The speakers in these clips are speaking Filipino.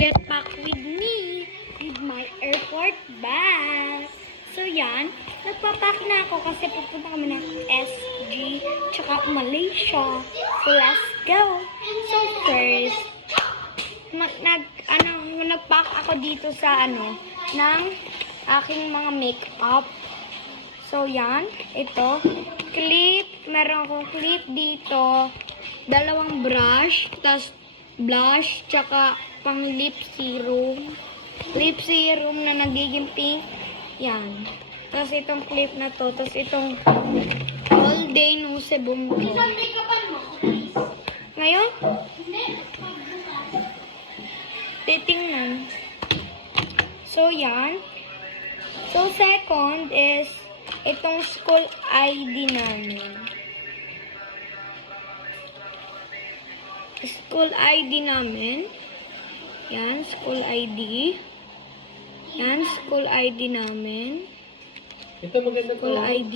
get back with me with my airport bag. So yan, nagpapack na ako kasi pupunta kami ng SG tsaka Malaysia. So let's go. So first, nagpack ako dito sa ng aking mga makeup. So yan, ito, clip, meron akong clip dito, dalawang brush, tas blush, tsaka pang lip serum. Lip serum na nagiging pink. Yan. Tapos itong clip na to. Tapos itong all day no sebum ko. Ngayon? Titingnan. So yan. So second is itong school ID namin. School ID namin. Yan, school ID. Yan, school ID namin. Ito maganda School to. ID.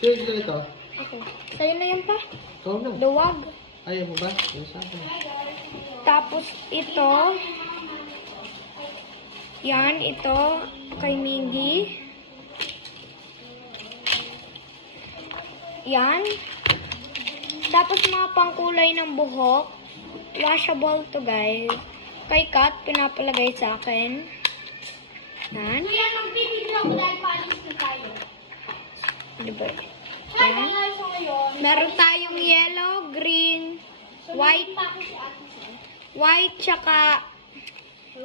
Sino dito ito? Ako. Sa'yo na yan pa? Ikaw na. Duwag. Ayaw mo ba? Yung sa akin. Tapos ito. Yan, ito. Kay Mingy. Yan. Tapos mga pangkulay ng buhok. Washable to guys. Kay Kat, pinapalagay sa akin. Yan. Kuya, nagpipigil ako dahil palis na tayo. Diba? Hi, Yan. guys, so ngayon. Meron tayong yellow, green, white, Nagpunta ako si Ate Sam. white, tsaka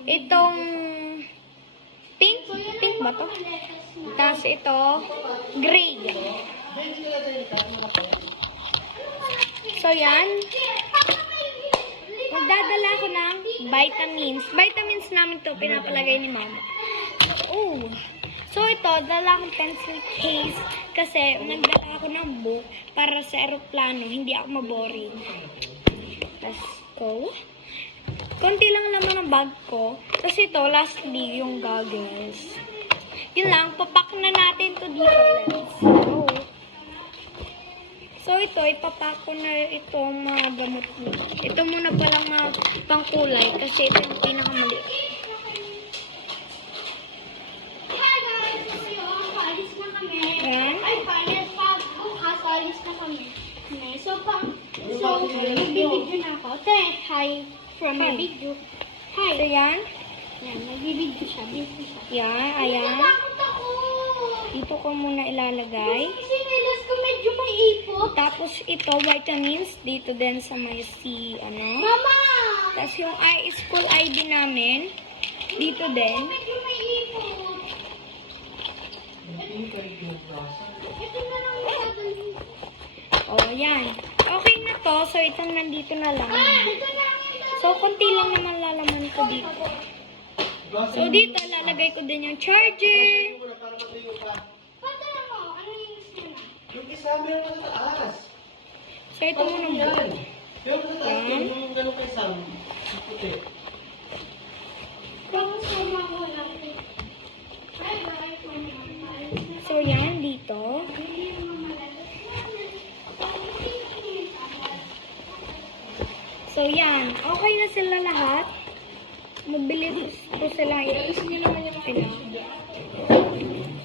itong pink. Pink ba to? Tapos ito, gray. So yan. Magdadala ko ng vitamins. Vitamins namin to pinapalagay ni Mama. Oh. So ito, dala akong pencil case kasi nagdala ako ng book para sa aeroplano, hindi ako maboring. Let's go. Konti lang naman ang bag ko. Tapos ito, lastly, yung goggles. Yun lang, papak na natin to dito. Let's go. So ito, ipapak ko na itong mga gamot mo. Ito muna palang mga pangkulay kasi ito yung pinakamaliit. Hi, guys, so ngayon, paalis na kami. Ayan. Ay, paalis pa. Bukas, paalis na kami. So, nagbibidyo na ako. Te, hi. From my Hi. video. So Hi. yan. Yan, nagbibidyo siya. Busy siya. Yan, ayan. Natakot ako. Dito ko muna ilalagay. Kasi nilas ko medyo may ipot. Tapos ito, vitamins. Dito din sa may Mama! Tapos yung school ID namin. Dito din. Medyo may ipot. Ito na lang yung Oh, yan. Okay na to. So, itong nandito na lang. ito na lang yung So, konti lang naman lalaman ko dito. So, dito, lalagay ko din yung charger. Pati mo, ano yung gusto na? Yung isa meron na sa taas. So, ito muna mo. Yung sa taas, Yan. yung gano'n kay Sam. Yung puti. Tapos sama ko lang. Ay, guys, So, yan, dito. So, yan. Okay na sila lahat. Mabili ko sila. I-is nyo naman yung sila.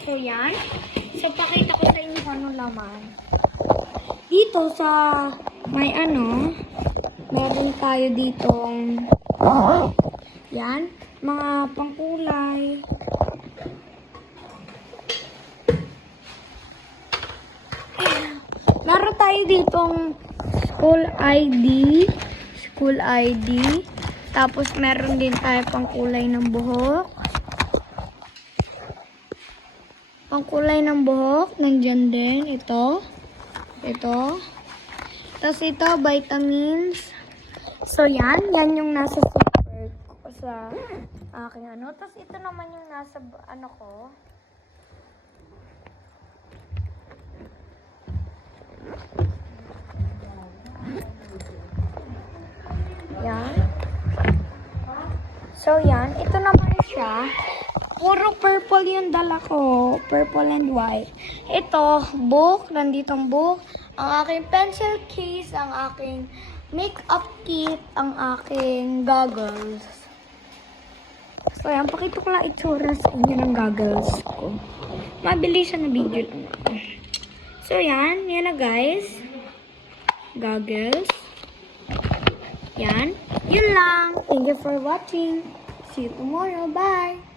So, yan. So, pakita ko sa inyo kung ano laman. Dito sa may meron tayo ditong yan, mga pangkulay. Meron tayo ditong school ID. School ID. Tapos meron din tayo pangkulay ng buhok. Pangkulay ng buhok. Nandyan din. Ito. Ito. Tapos ito, vitamins. So yan. Yan yung nasa super ko sa aking Tapos ito naman yung nasa ko. Yan. So, yan. Ito naman siya. Puro purple yung dala ko. Purple and white. Ito, book. Nanditong book. Ang aking pencil case. Ang aking makeup kit. Ang aking goggles. So, ayan, pakita ko lang itsura sa inyo ng goggles ko. Mabilis siya na video lang. So, yan. Yan na, guys. Goggles. Yan. Yun lang. Thank you for watching. See you tomorrow. Bye!